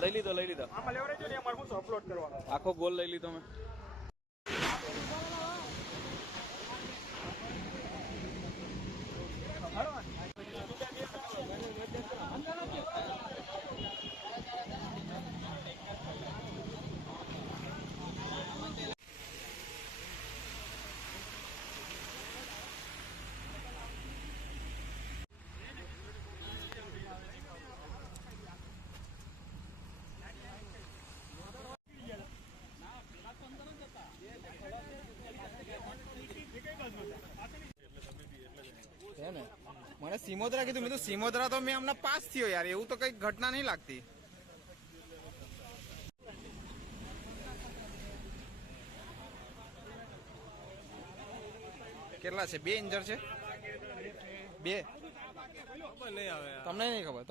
લઈ લીધો લઈ લીધો. આમાં લેવરેજો ને અમારે શું અપલોડ કરવાનો. આખો ગોલ લઈ લીધો મેં. છે ને મને સિમોદરા કીધું, મેં તો સિમોદરા તો મેં હમણાં પાસ થયો યાર, એવું તો કઈ ઘટના નહીં લાગતી. કેટલા છે? 2 ઇન્જર છે? 2 તમને નહીં ખબર?